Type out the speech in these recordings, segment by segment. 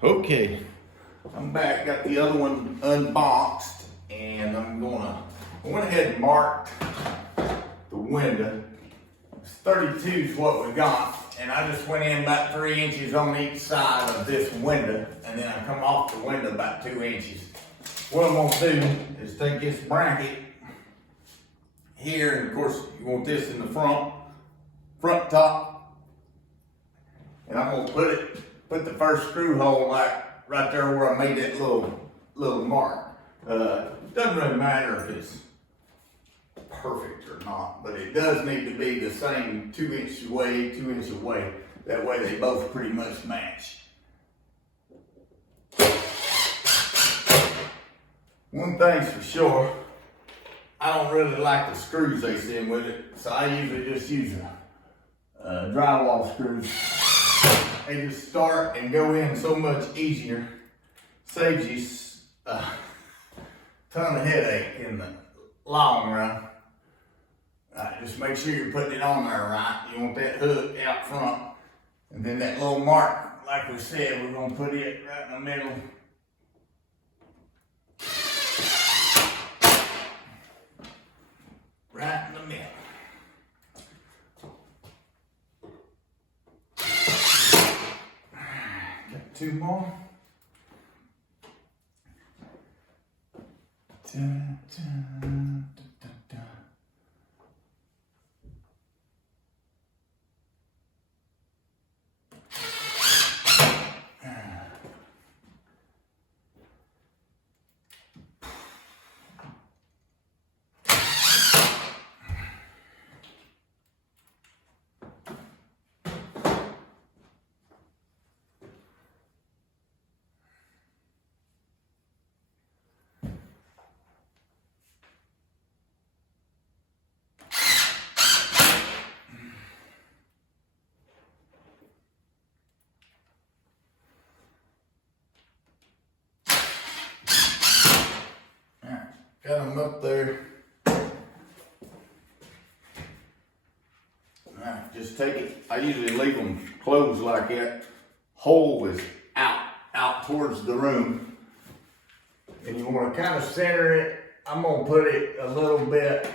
Okay, I'm back, got the other one unboxed, and I went ahead and marked the window. It's 32 is what we got, and I just went in about 3 inches on each side of this window, and then I come off the window about 2 inches. What I'm gonna do is take this bracket here, and of course you want this in the front top, and I'm gonna put the first screw hole like right there where I made that little mark. Doesn't really matter if it's perfect or not, but it does need to be the same 2 inches away, 2 inches away. That way they both pretty much match. One thing's for sure, I don't really like the screws they send with it, so I usually just use drywall screws. They just start and go in so much easier. Saves you a ton of headache in the long run. Just make sure you're putting it on there right. You want that hook out front. And then that little mark, like we said, we're gonna put it right in the middle. Right in the middle. Got 2 more. Dun, dun, dun, dun, dun. Got them up there. Alright, just take it. I usually leave them closed like that. Hole is out towards the room. And you want to kind of center it. I'm going to put it a little bit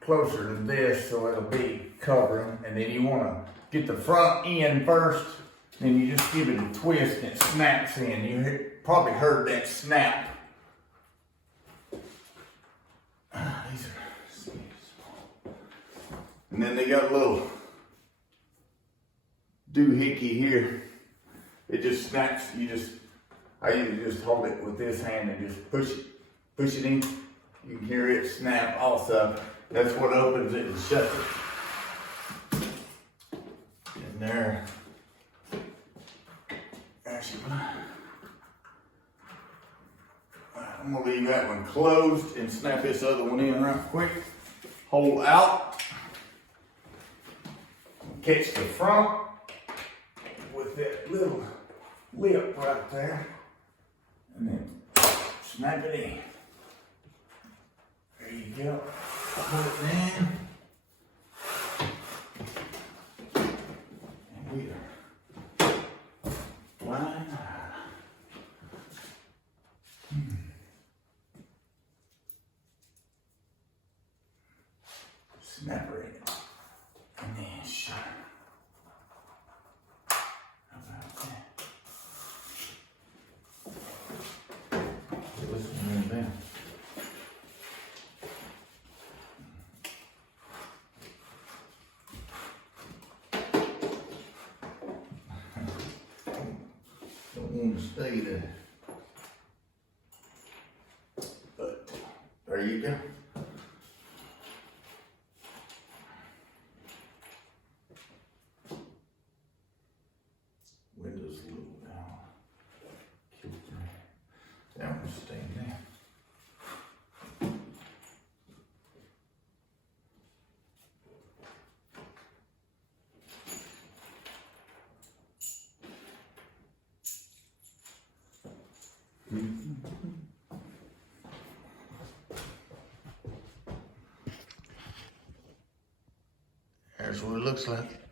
closer to this so it'll be covering. And then you want to get the front end first. Then you just give it a twist and it snaps in. You probably heard that snap. These are small. And then they got a little doohickey here. It just snaps. I usually just hold it with this hand and just push it in. You can hear it snap also. That's what opens it and shuts it. And there she goes. I'm gonna leave that one closed and snap this other one in right quick. Hold out. Catch the front with that little lip right there. And then snap it in. There you go. Put it down. And we are flying. Snap her in. And then shut her. How about that? This one in down. Don't want to stay there. But there you go. Windows a little down. Kilter. That one's staying there. That's what it looks like.